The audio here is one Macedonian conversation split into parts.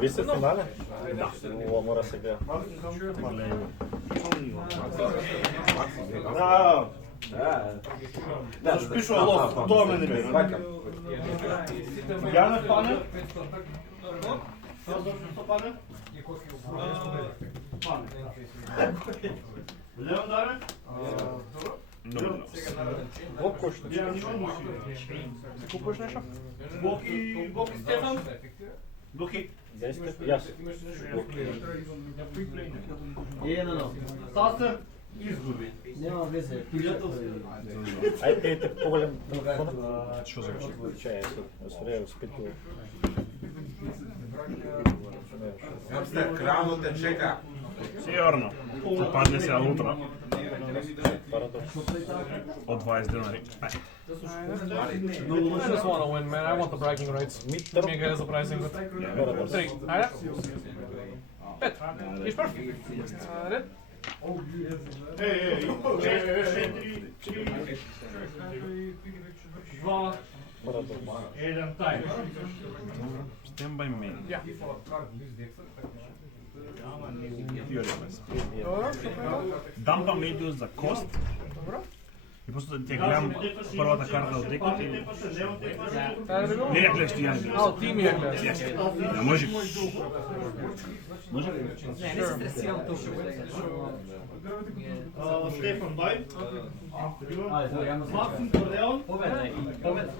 Ви сте финале? Да. Ова мора се гледа. Да, спишу лов, тоа ме не бе. Јане пане? Пане? Леон Даре? Бог кошто. Се купуваш нешто? Бог и Стефан? Боки? Јас. Састер? Изгуби. Нема везе. Ајде, пејте поголем. Што за вече? Чај, осврео, спиту. Hamster, кралот те чека. Сигурно. Падне се утро. Парадокс. Од 20 денари. I just want to win, man. I want the bragging rights. Give me guys the pricing. Парадокс. 3. Ajde. 5. Išpar? Red. Два, Парадокс. еден тај. Stand by me. Ja. Dobro, super. Дампа медиус за кост. Dobro. И просто ти гледам првата карта од декот и Ajde da vidimo. не ја гледаш ти ја. A, ti mi je gledaš. Да може. Може? Не, не се стресирам толку. Стефан Бај. Мартин Максим Кордеон. победа и победа.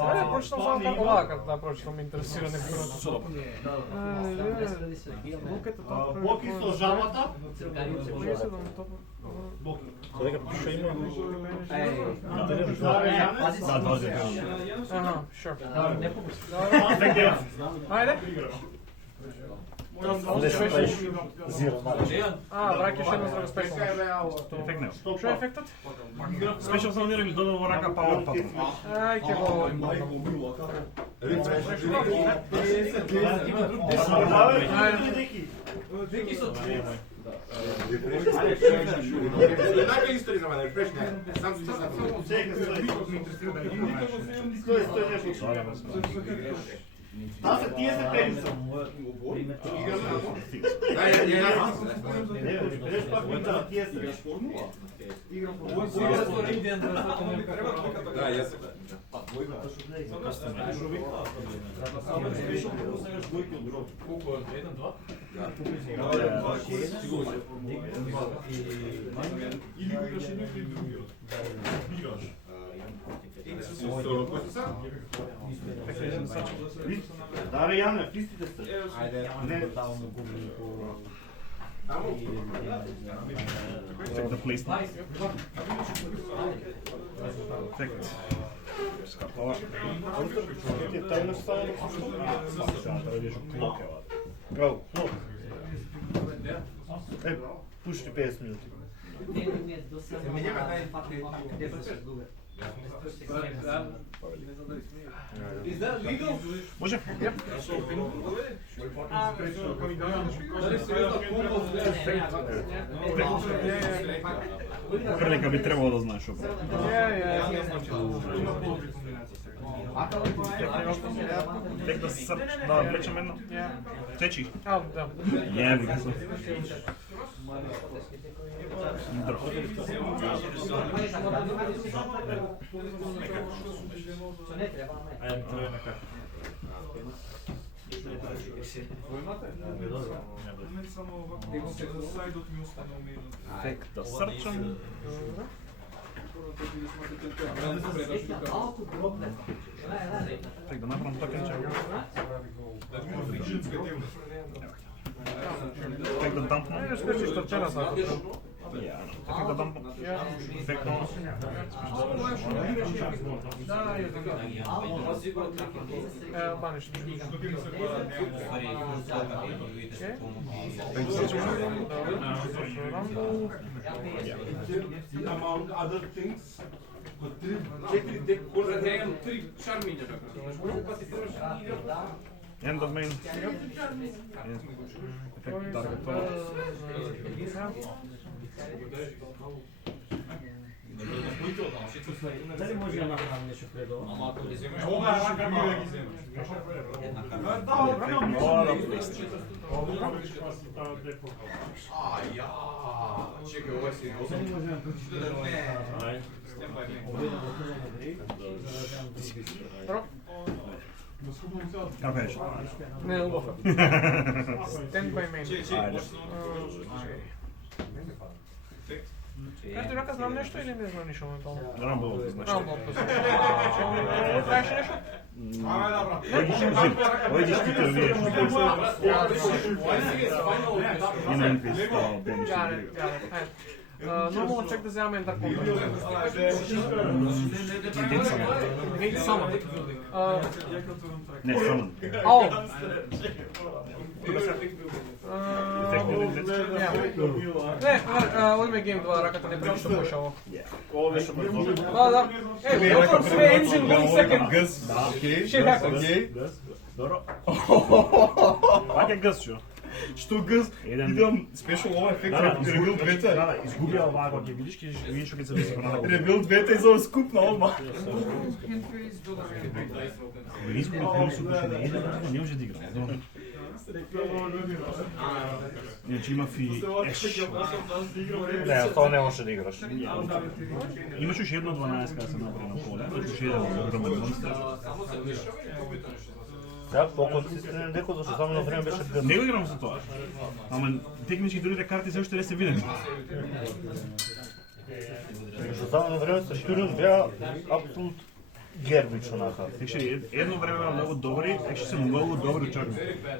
Ajde, počnemo samo tako ovakav da pročito me interesira nekako. Боки со жабата. Боки. Сега што има? Даре Јане. Да, 20. Aha, sure. Не попусти. Ajde. Зира, мали. A, vrak još jedno za respekt. Ефект не. Što je efektat? Special samonirali додал во рака power pattern. Aj, ke go. Еднака историја за мене, рефреш не. Сам се Таа се тие се пеница. Реш пак вида тие се. Да, јас. Или го играш едно или другиот. Бираш. Даре Јане, пистите се. Не, Check the place. Ефект. Скапова. Ти тајно става да Сега да видиш клоке. Браво. Пушти 50 минути. Може? Прилика би требало да знаеш опа. Тек да се да влечем едно. Течи. A, da. Јеби го се. Ефект да срчам. Тек да направам токенче. Тек да дампнам. Ne, skrećiš torčana sad. Тек да дампнам. Ефектно. Baniš. among other things. End of main. Ефект таргет. Дали може да направим нещо пред ова? Ова е рака ми да ги земеш. Чекай, ова е сериозно. Дали може да прочитаме ова? Добро? Како беше? Не, убав. Stand by main. Ајде. Кажете, рака знам нешто или не знам ништо моментално? Рамбол, знаеш. Рамбол, траеше нешто? Ојдеш ти те видиш. И на инвест, бениш. Got it. Normal check да земаме ентар контракт. Негейт само. Не, само. Ау! Не, одиме гейм 2, раката не пречи што поша ово. Ово беше мртво. Да. Готов све engine 1 second. Гъс, да, окей. Shit happens. Добро. Пак е гъс, чу. Што гъс, идам спешал ова ефект, ревил двете. Да, изгубија оваа, кога ќе видиш, ќе видиш што ќе се деси понатаму. Ревил двете и за скупна одма. Не изгуби прво супер, не може да игра. Иначе имав и еш. Не, тоа не може да играш. Имаш уште едно 12 кога се направи на поле, имаш уште еден огромен монстр. Да, по-консистентен деко, зашто само на време беше гъс. Не го играм за тоа. Ама технички другите карти се уште не се видени. Зашто само на време со Тюрин беа апсолут гербич онака. Текше едно време беа многу добри, текше се многу добри чарми.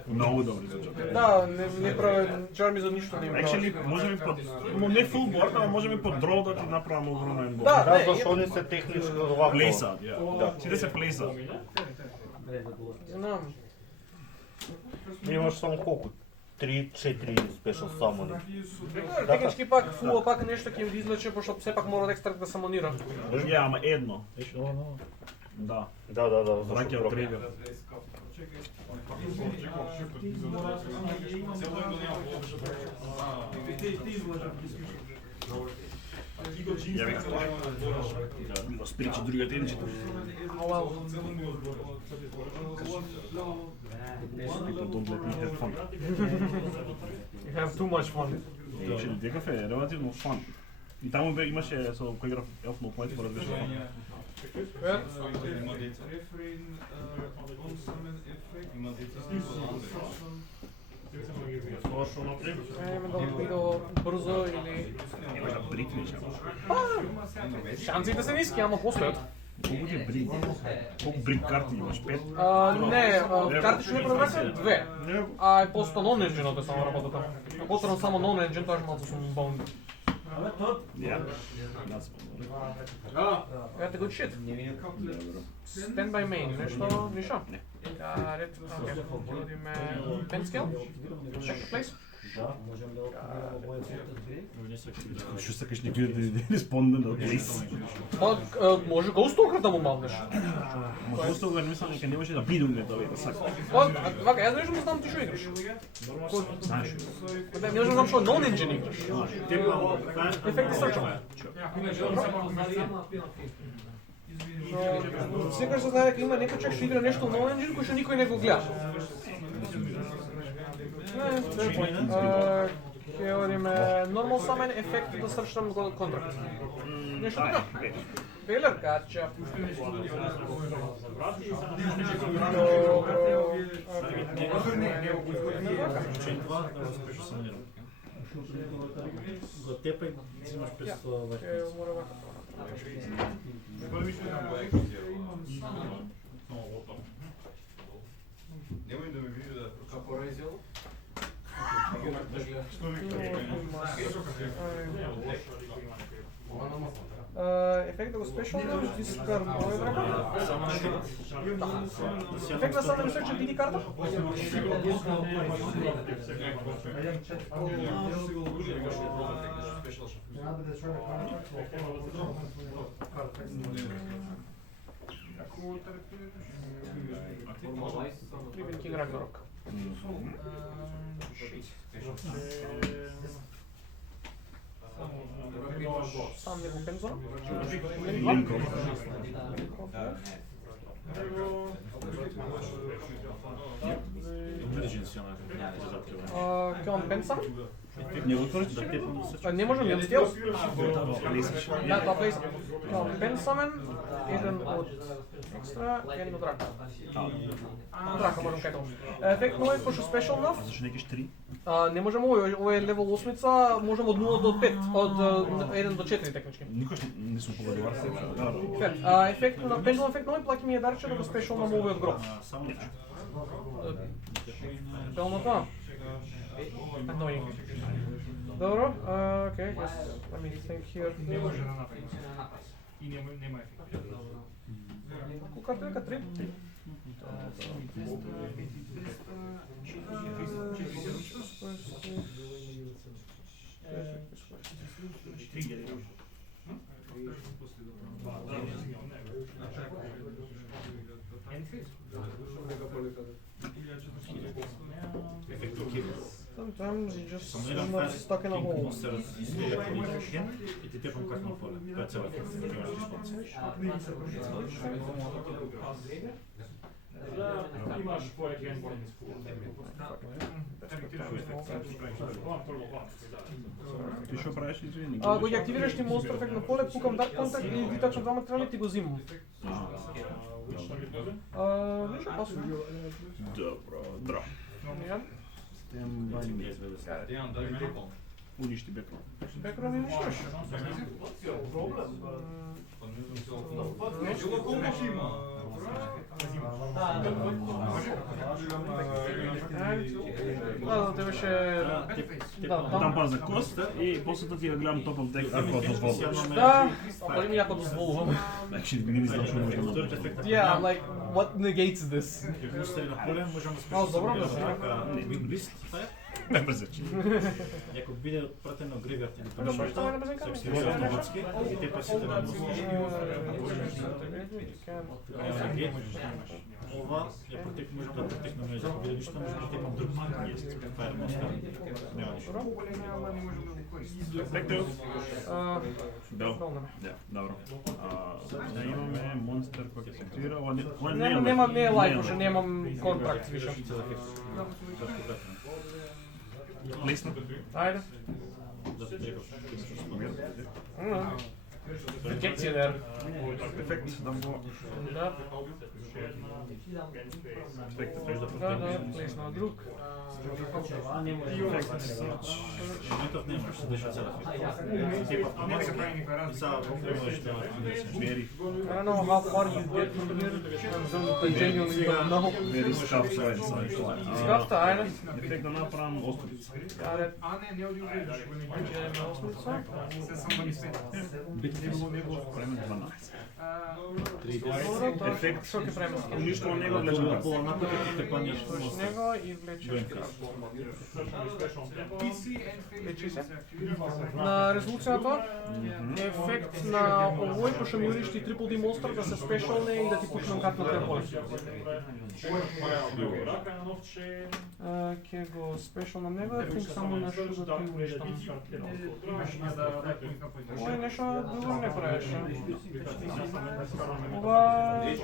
Многу добри за чарми. Да, не прави чарми за ништо не им Actually, можеме под, не full board, ама можеме под draw да ти направиме огромен борд. Да, Да, не, зашто они се технички овако. Плейса, да. Сите се плейса. знам. Имаш само колку? 3-4 спешал самони. Технички пак фула пак нешто ќе ви излече, пошто сепак мора да екстракт да самонира. Ја, ама едно. Да. Да, зашто Враќа од тригер. Ја вика тоа. Да спречи другиот енчето. Ау. People don't let me have fun. You have too much fun. Actually, Декаф е релативно фан. И таму имаше со кој играв Elf No Point, според беше фан. Еме да бидо брзо или... Немаш да брикнеш, Шансите се ниски, ама постојат. Колку ти брик? Колку брик карти имаш? 5? Не, карти што не продака 2. А е посто non-engine е само работата. А посто само non-engine, тоа е малку сум bound. Ја. Ете good shit. Stand by main, нешто, ништо? Не. Ред, окей. Одиме pen skill. Second place. Можем да отвориме овој пот Што сакаш некој да респонден од плейс? Па, може го стократ да му мавнеш. Ма просто го мислам дека не може да бидумне тоа да сака. Па, вака, јас нешто знам ти што играш. Знаеш. Не можам знам што non-engine играш. Ефекти срчам. Секогаш се знае дека има некој човек што игра нешто non-engine кој што никој не го гледа. Ќе одиме normal summon ефект да срчам контракт. Нешто така. Велер гача. Го тепај, имаш 500 вајка. Мора вака. Немој да ме види да Капорезил. Ефект да го спешал, дискар мој врака. Ефект на сам ресурч биди карта. Привен Кинг Рагнарок. Сам него пензон. Линков. Мрежен си она за закривање. Ќе пенсам? Не го отвориш? Да тепам да се Не можам, јам стил. Лесиш. Да, тоа плейс. Пенсамен, еден од екстра, еден од драка. Драка можам кај тоа. Ефект нови пошто спешал нов. Зашто некиш 3? Не можам овој е левел 8-ца, можам од 0 до 5, од 1 до 4 технички. Никош не сум погодил. Ефект на пензон ефект нови плаки ми е дарче да го спешал на овој од гроб. само нечко. Пелно тоа. Annoying. Добро, окей, yes. Let me think here. Не може да направи. И нема ефект. Колку карта 3? Ефект окей. Sometimes you just Само are еден not фаер, stuck in a hole. монстер и ти тепам как на поле. Тоа е цела ефект, имаш диспонс. Имаш форехенд борниц. Ти што правиш, извини? Го ја активираш ти монстер ефект на поле, пукам Dark Contact и ви тачам два материјали и ти го зимам. Нешто пасува. Добро, дро. Ја. Дејан, дали тепам? Уништи бекро. Бекро не ништо. Било колку има? Да, те беше... Дам пар за кост и после тоа ти ја гледам топов тек ако дозволиш. Да, ама им јако дозволувам. Значи не знам што може да направи. Yeah, I'm like, what negates this? Монстери на поле можам да Мало добро, да. Windbeast, тоа е. Не брзачи. Ако биде пратен на Гревиард или Што што Паншта, не безенка? се активира автоматски и те пасите на монстери. Ова ја протек можам да протекнам за победишта, можам да тепам друг јест. Това е монстер. Нема ништо. Ефектив. Добро. Да, добро. Да имаме монстер кој ќе се активира. Ова Не е лайф, уште немам контракт више. Лесно. Ајде. Да се требаш. Инjekција дер. Ефект, дам го. Да, Ефект, плейс на друг. Моментов немаш, се деша цела фикс. Не се прави никој раз. Сега можеш да Мери. I don't know how far you get from here. I genuinely don't know. Very stuff inside. Скафта, ајде. Ефект да направам острица. Ајде. Не оди увидиш. Се само не свет. Правиме 12. Ефект. Што ќе правиме? Уништувам него, влечам карта. пола напред и тепањаш Него и влечеш карта. Лечи се. На резолуцијата ефект на овој пошто ми уништи Triple D монстер да се спешалне и да ти пукнам карта на поле. Ќе го спешал на него, ефект само нешто да ти уништам. Ова е нешто друго не правеше. Ова...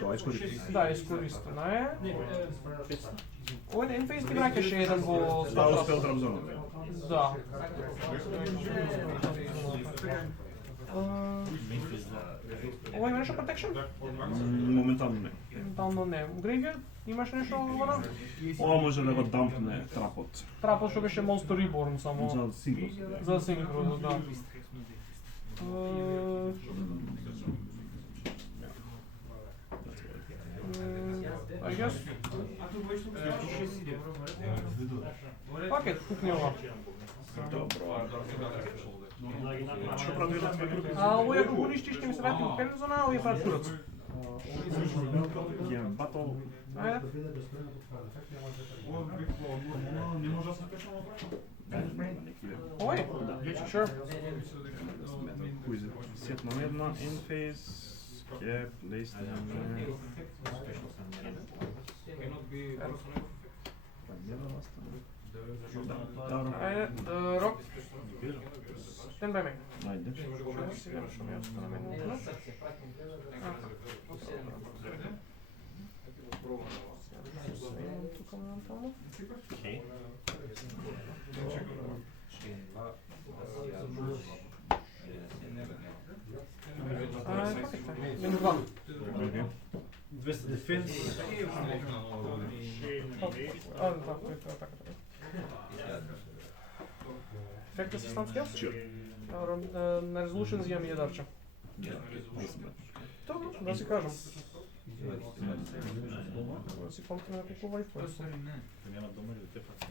Тоа искористи. Да, искористена е. Ова е енфейс ти враќаше еден во... Тоа успел Трабзонот. Да. Ова има нешто protection? Моментално не. Моментално не. Грейвјард, имаш нешто ова? Ова може да го дампне трапот. Трапот што беше Monster Reborn само. За синглс. За синхро, да. I guess. Пакет, купни ова. Што прави на твој групи? Овој ако го уништиш ќе ми се врати од пензона, овој прават курац. Ќе батл. Ајде. Не може да се спешно направи. Овој? Sure. Кој сетнам една енфейс. Ќе плейснеме. Ајде, Рок. Stand by me. Ајде. Сега што ми остана мене. Тука моментално. Окей. Минус 2. Окей. 200 дефенс. Да, тој е така. Ефект assistant skills? Sure. На resolution зимам и дарча. Добро, да си кажам. Да си помните на колко лайф појас. Няма дома или те факти.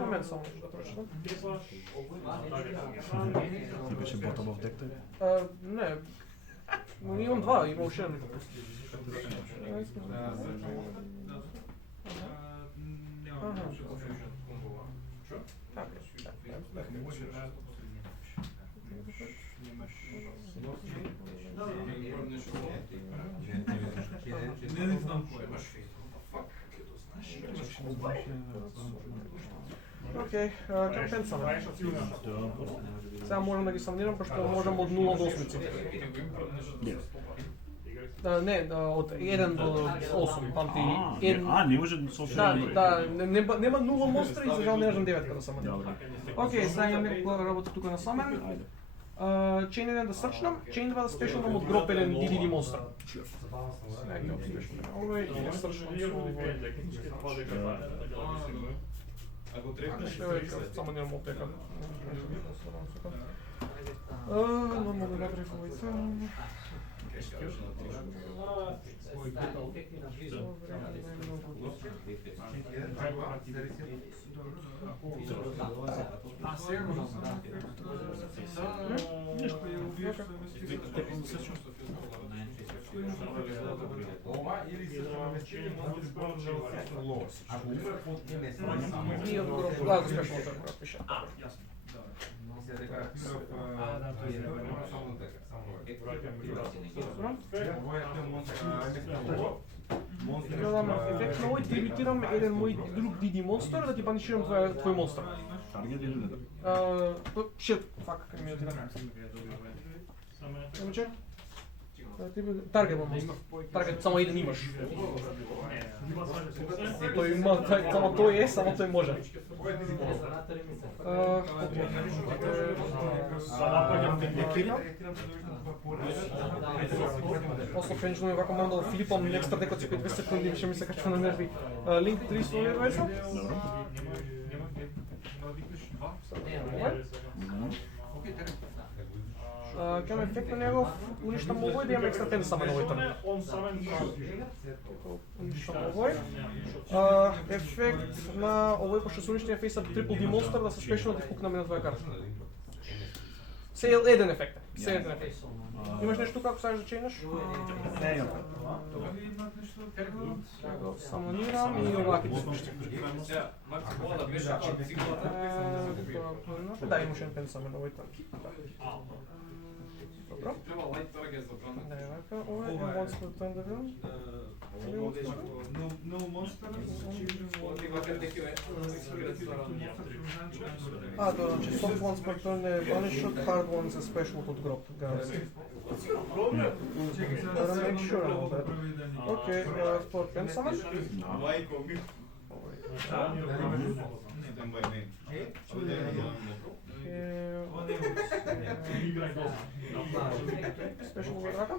Момент само да прочитам. Ти беше bottom of deck тој? Не, имам два, имам уште еден. Не знам кој е. Окей, кампен сам. Сега можам да ги самнирам, пошто можам од 0 до 8. Не, од 1 до 8, памти. Не може собствено. Да, нема 0 монстра и за жал не можам 9 да самнирам. Окей, сега имам некоја работа тука на самен. Chain 1 да срчнам, Chain 2 да спешалнам од гроп 1 DDD монстра. Сега ги спешалнам овој и да срчнам со овој. Ако трепнеш, Само нямам опека. Не мога да трефам овој сам. И од гроп, да, го спешно да пише. Гледам ефект на овој, трибутирам еден мој друг DD монстр да ти баниширам твој монстр. Таргет или не? Shit, fuck, как ми отида. Емоче? Таргет монстр. Таргет само еден имаш. Тој има, само тој е, само тој може. После пенчно ми вака морам да го флипам екстра дека секој 2 секунди више ми се качува на нерви. Линк 320. Добро. Ќе ме ефект на негов, уништам овој да имам екстра 10 сама на овој трн. Уништам овој. Ефект на овој, пошто се уништиме фейсап Triple D монстр, да се спешно да пукнаме на твоја карта. Се еден ефект. Се еден ефект. Имаш нешто како сакаш да чейнаш? Не, ја. Самонирам и оваки да спушти. Да, имаш еден пен саме на овој трн. Добро. Да, вака, ова е монстр turn да видам. No monster. Добро, значи soft ones per turn е one shot, hard ones е special од гроп. Gotta make sure of that. Окей, for pen summon. майко ми. Stand by me. Special од рака.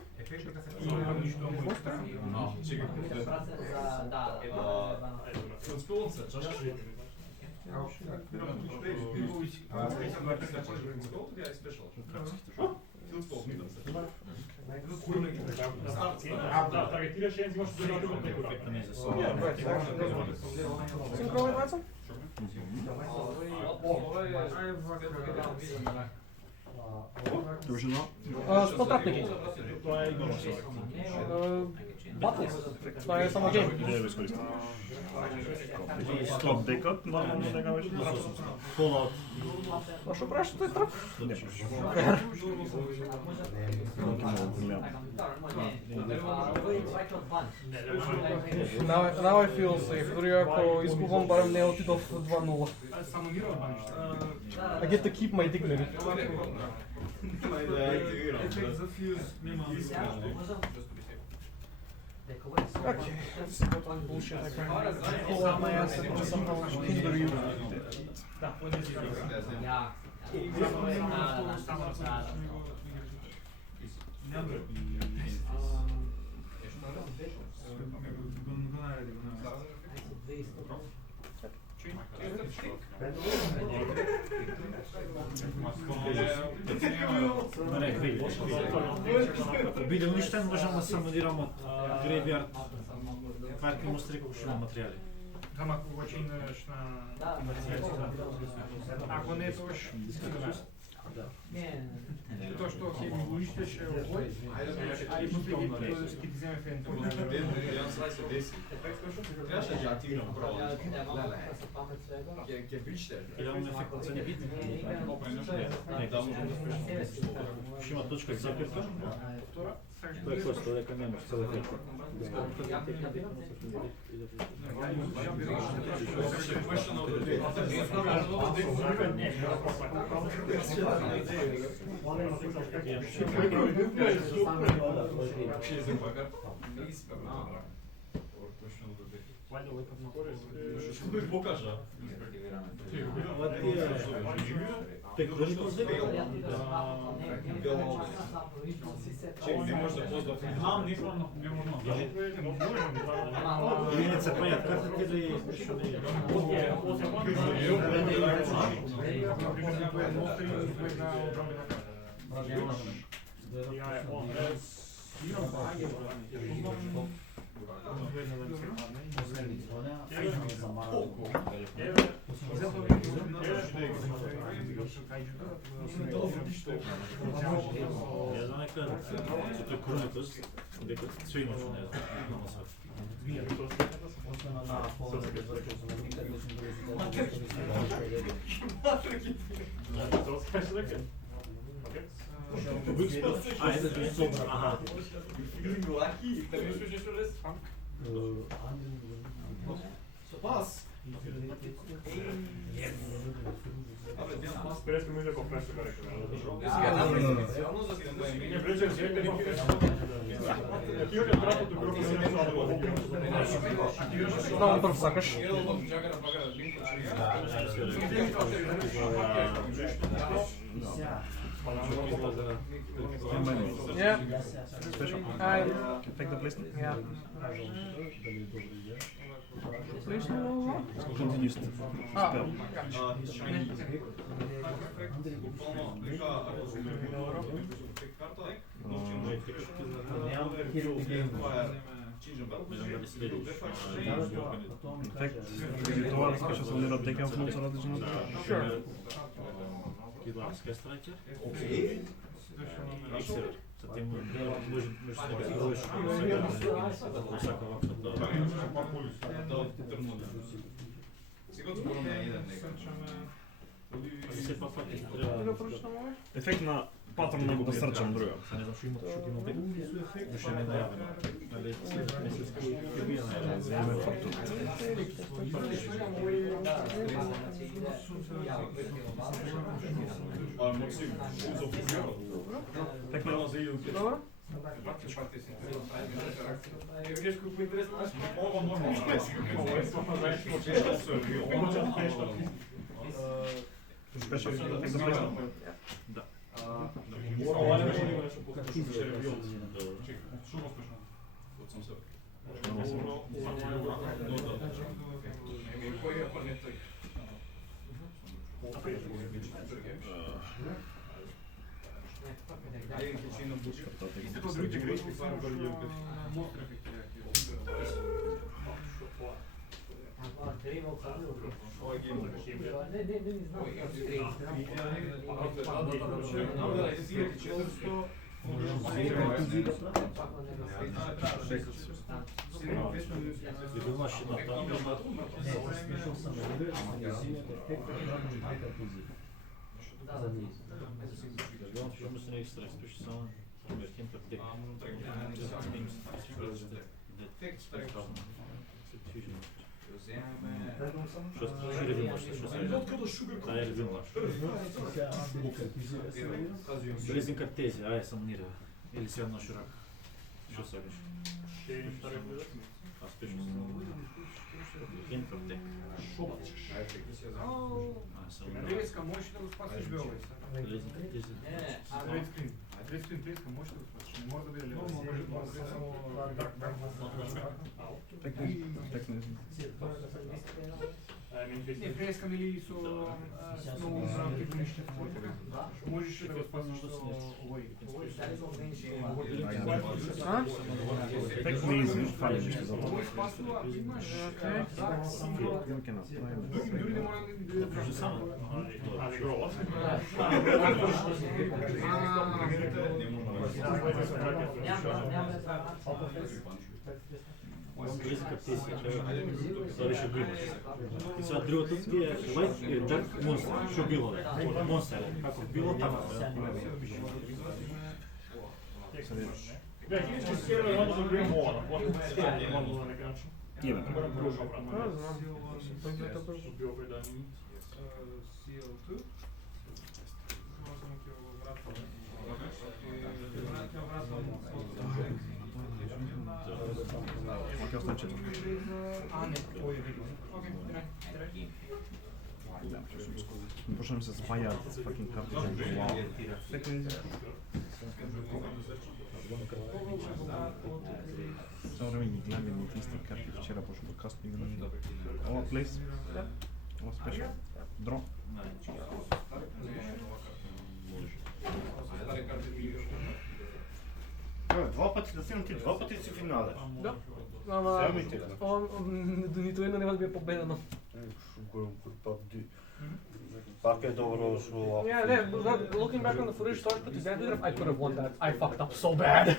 Таргетираш еден, имаш да го Синхрони двајца? Дружина. Спотрапники. Батлс. Това е само гейм. Не го искористам. Стоп декот, нормално дека беше. Fallout. А што правиш тој трап? Не. Now I feel safe. Дори ако изгубам, барем не отидов 2-0. Само мира I get to keep my dignity. Ефект за фьюз нема. Okay, let's see what bullshit I can pull out my ass and somehow hinder you. Биде уништен, можам да самонирам од Graveyard парки монстри како што има материјали. Ама ако го чинеш на ако не тош тоа што ќе ми го уништеше овој, ај после ќе ти земе фен. Трябваше да активирам право. Ќе бичте. Идам ефект од цени бит. Што има точка екзекута. Тоа е просто дека немаш цел ефект. Покажа. Не може да позна. Или не се пајат картите или што не е. Ја знам дека со тој коронавирус дека се има што не знам. Знам прв сакаш. Yeah. Special. I Take the placement. yeah. Please no. Continuous spell. Ефект. Това разпиша се нера дека в много различно. Sure. Киларска страйкер. Миксер. Sa tim može se ga zoveš всяка ваква се пак треба ефект на патрон него да стрчам друга. Не знам што има бек. Уште не најавено. Али ќе биде најавено. Така на Добро. Special take the placement. Да. Що ми се не екстракт, пише само Меркин Пептек. Што ревим баш, што се? Да, е ревим баш. Близин картези, ај сам нира. Или се едно ширак. Што сакаш? А спешно Инфротек. Треска, можеш да го спасиш бе овој. Близин картези. Треска, можеш да го спасиш. Не мора да биде лево. Не, прескам или со многу рамки помиште. Можеш да го спасиш со овој. Technism фали нешто за тоа. Овој спасува, имаш. Дури не мора да Кажи само. Близин картези. Тоа беше било. И сега другото ти е Light и Dark Monster. Што било бе? Monster. Како било така. Име. Оке остан четврт. Почнем се спајаат fucking карти. Вау. Само време ги гледаме ни исти карти вчера, пошто касно играме. Ова плейс. Ова спешал. Дро. Два пати да си ти два пати си финале. Да. Ама Самите. ниту едно нема да биде победено. Пак е добро што... Не, looking back on the footage, тоа што ти гледав, I could have won that. I fucked up so bad.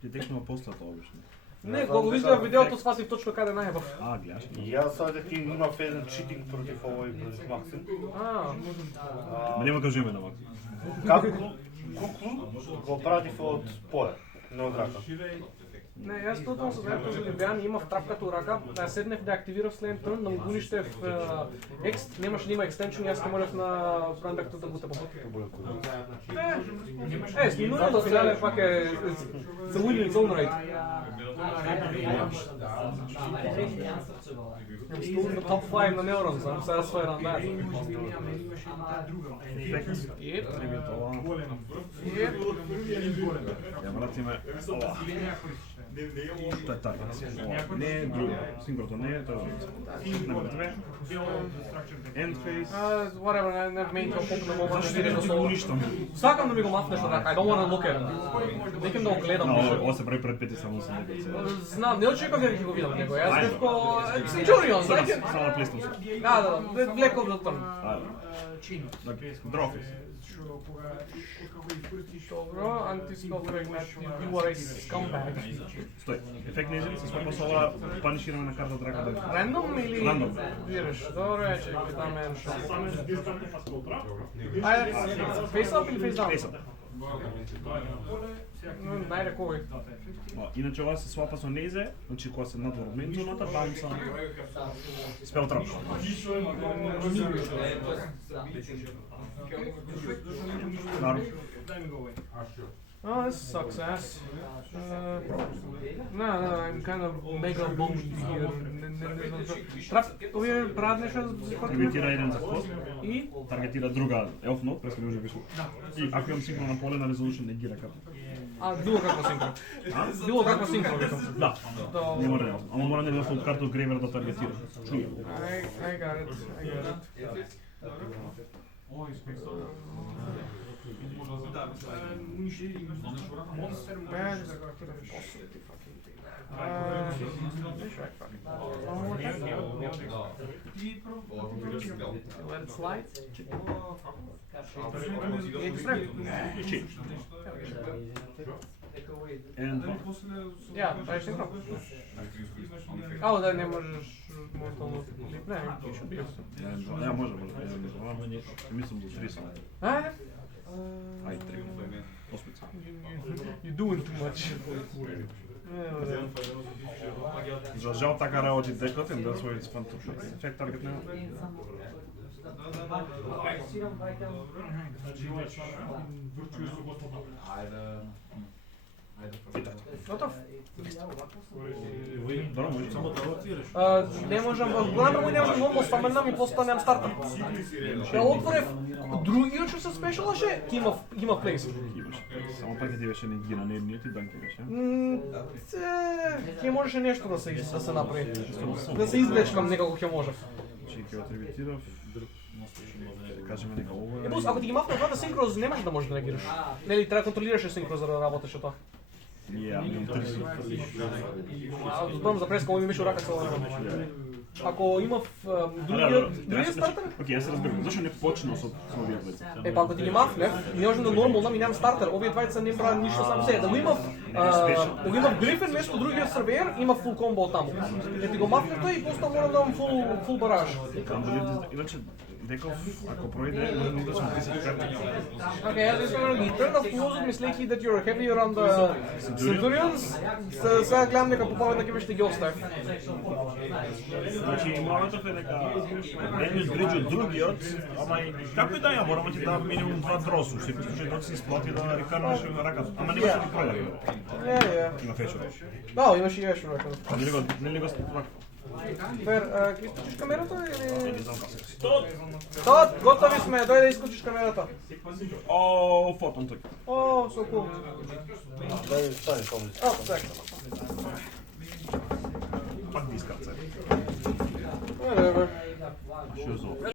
Ти текнува после тоа обично. Не, кога изгледав видеото, сватив точно каде најбав. А, гледаш ли? Јас садеки имав еден читинг против овој против Максим. Ма нема кажеме на Максим. Како Куклу го пратив од поле, не од рака. Не, јас тотално се знаев за Либјан, имав трапката у рака, да ја седнев да активирав следен турн, но го уништев екст, немаше да има екстеншн, јас не молев на франбектот да го тепам. Сминува до финале пак е it's a winning its own right. I'm still in the top 5 на Neurons, I'm satisfied on that. Ја вратиме ова. Тоа е таргет. Не е друго. Синкрото не е, тоа е. Номер 2. End phase. Whatever, I never made to open the moment. Зашто не ти го уништам? Сакам да ми го мафнеш од рака, I don't wanna look at him. Викам да го гледам. Ова се прави пред 5 само се не. Знам, не очекував дека ќе го видам него. Јас бев ко Centurion, знаете? Само на PlayStation. Да, леко до там. Дрофис. Добро, антископрек, you are a scumbag. Стој. Ефектнизм се скопа со ова панишираме на карта драка да. Рандом или? Рандом. Вираш, добро е, чекай, да мен шо. Ајде, face up или face down? Face up. Најде кој. Иначе ова се свапа со незе, значи кога се надвор од мензоната, баунса спел трап. Oh, this sucks ass. No, I'm kind of mega bummed here. Трап, овие прават нешто за Таргетира еден за ход и таргетира друга елф нот, преска ми уже висок. И ако имам синхрон на поле на резолушен не гира капа. било каква синхро. Било каква синхро, викам. Да. Не мора да. Ама мора да фул карта од грейвер да таргетира. Чуј. I got it. Let it slide. Ja, daar is het nog. Oh, daar nemen we nee, je should be. Ja, може. Мислам до 3 само. Ајде. Ајде 3. Оспет. You're doing too much. За жал така работи декот and that's why it's fun to play. Check target now. Готов? Добро, може. Само да активираш. Не можам, голем проблем не можам нормално споменам и после немам стартер. Ја отворев другиот што се спешалаше, има плейс. Само пак ти беше не гина, не едниот и данки беше. Ќе можеше нешто да се направи. Да се извлечам некако ќе може. Че ќе отрибитирав. Кажеме нека ова. Плюс, ако ти ги махнат двата синкроз, немаш да можеш да реагираш. Нели треба да контролираш синкроз за да работиш тоа. Ја, не трси. Зборам за преска, овој ми беше раката ова. Ако имав другиот стартер, Океј, јас се разбирам. Зашо не почнал со овие двајца? па ако ти ги махнев, не можам да нормално ми немам стартер, овие двајца не прават ништо сам себе. Да го имав Грифин место другиот сервер, има фул комбо од таму. Е ти го махнев тој и после морам да имам фул бараж. Иначе Деков, ако пројде, можем да сме 10 карти. Okay, as is going to be turned off closed, misleading that you're heavier on the Centurions. Сега гледам дека поповедно ќе беше ги оставив. Значи, моментов е дека едниот гриџ од другиот, ама и како и да ја морам ти дам минимум 2 дросу, секој случај да се исплати да рекарнаш раката. Ама не беше да пројде. Има фешо. Да, имаш и фешо раката. Нели го Фер, ќе искочиш камерата или? не знам како се. Тот, готови сме, дојде да искочиш камерата. О, фотон тој. О, so cool. Дај, стани само. О, так. Пак дискарце. Whatever. Шо зо.